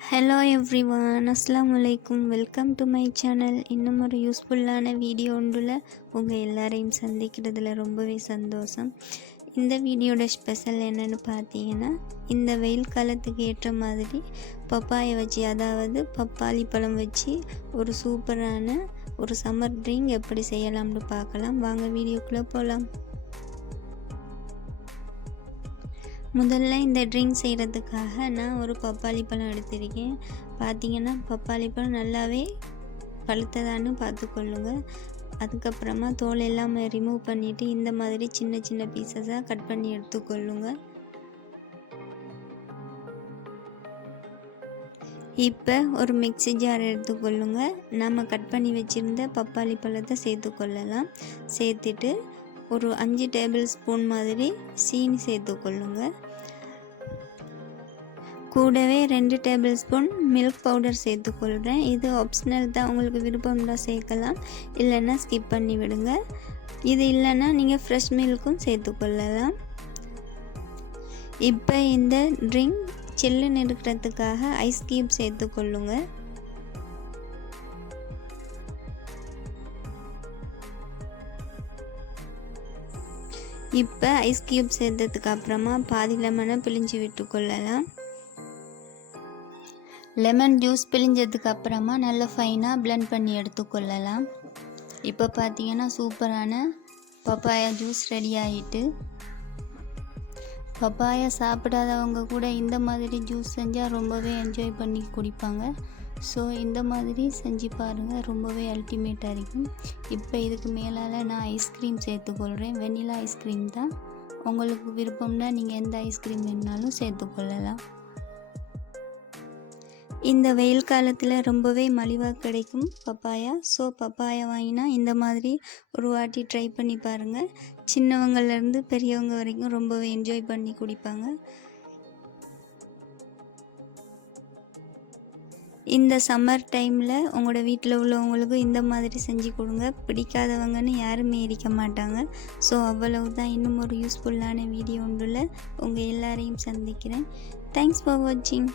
Hello every one அஸ்லாம் வலைக்கும் welcome to my channel இன்னும் ஒரு யூஸ்ஃபுல்லான வீடியோ ஒன்றில் உங்கள் எல்லாரையும் சந்திக்கிறதுல ரொம்பவே சந்தோஷம். இந்த வீடியோட ஸ்பெஷல் என்னென்னு பார்த்தீங்கன்னா இந்த வெயில் காலத்துக்கு ஏற்ற மாதிரி பப்பாயை வச்சு அதாவது பப்பாளி பழம் வச்சு ஒரு சூப்பரான ஒரு சம்மர் ட்ரிங்க் எப்படி செய்யலாம்னு பார்க்கலாம். வாங்க வீடியோக்குள்ளே போகலாம் முதல்ல இந்த ட்ரிங்க் செய்கிறதுக்காக நான் ஒரு பப்பாளி பழம் எடுத்திருக்கேன். பார்த்தீங்கன்னா பப்பாளி பழம் நல்லாவே பழுத்ததான்னு பார்த்துக்கொள்ளுங்க அதுக்கப்புறமா தோல் எல்லாமே ரிமூவ் பண்ணிவிட்டு இந்த மாதிரி சின்ன சின்ன பீசஸாக கட் பண்ணி எடுத்துக்கொள்ளுங்க. இப்போ ஒரு மிக்சி ஜார் எடுத்துக்கொள்ளுங்க. நம்ம கட் பண்ணி வச்சுருந்த பப்பாளி பழத்தை சேர்த்துக்கொள்ளலாம். சேர்த்துட்டு ஒரு அஞ்சு டேபிள் ஸ்பூன் மாதிரி சீனி சேர்த்துக்கொள்ளுங்க கூடவே ரெண்டு டேபிள் ஸ்பூன் மில்க் பவுடர் சேர்த்துக்கொள்கிறேன் இது ஆப்ஷனல் தான். உங்களுக்கு விருப்பம்னா சேர்க்கலாம். இல்லைன்னா ஸ்கிப் பண்ணி விடுங்க. இது இல்லைன்னா நீங்கள் ஃப்ரெஷ் மில்க்கும் சேர்த்துக்கொள்ளலாம் இப்போ இந்த ட்ரிங்க் சில்லுன்னு இருக்கிறதுக்காக ஐஸ் க்யூப் சேர்த்துக்கொள்ளுங்கள் இப்போ ஐஸ் க்யூப் சேர்த்ததுக்கு அப்புறமா பாதி லெமனை பிழிஞ்சு விட்டுக்கொள்ளலாம் லெமன் ஜூஸ் பிழிஞ்சதுக்கு அப்புறமா நல்ல ஃபைனாக பிளெண்ட் பண்ணி எடுத்துக்கொள்ளலாம் இப்போ பார்த்தீங்கன்னா சூப்பரான பப்பாயா ஜூஸ் ரெடி ஆகிட்டு பப்பாயா சாப்பிடாதவங்க கூட இந்த மாதிரி ஜூஸ் செஞ்சால் ரொம்பவே என்ஜாய் பண்ணி குடிப்பாங்க. ஸோ இந்த மாதிரி செஞ்சு பாருங்கள் ரொம்பவே அல்டிமேட்டாக இருக்கும். இப்போ இதுக்கு மேலால் நான் ஐஸ்கிரீம் சேர்த்துக்கொள்கிறேன் வெண்ணிலா ஐஸ்கிரீம் தான். உங்களுக்கு விருப்பம்னா நீங்கள் எந்த ஐஸ்கிரீம் வேணுனாலும் சேர்த்துக்கொள்ளலாம் இந்த வெயில் காலத்தில் ரொம்பவே மலிவாக கிடைக்கும் பப்பாயா. ஸோ பப்பாயா வாங்கினா இந்த மாதிரி ஒரு வாட்டி ட்ரை பண்ணி பாருங்கள் சின்னவங்கள்லேருந்து பெரியவங்க வரைக்கும் ரொம்பவே என்ஜாய் பண்ணி குடிப்பாங்க. இந்த சம்மர் டைமில் உங்களோட வீட்டில் உள்ளவங்களுக்கும் இந்த மாதிரி செஞ்சு கொடுங்க. பிடிக்காதவங்கன்னு யாருமே இருக்க மாட்டாங்க. ஸோ அவ்வளவு தான் இன்னும் ஒரு யூஸ்ஃபுல்லான வீடியோ ஒன்றுல உங்கள் எல்லாரையும் சந்திக்கிறேன். தேங்க்ஸ் ஃபார் வாட்சிங்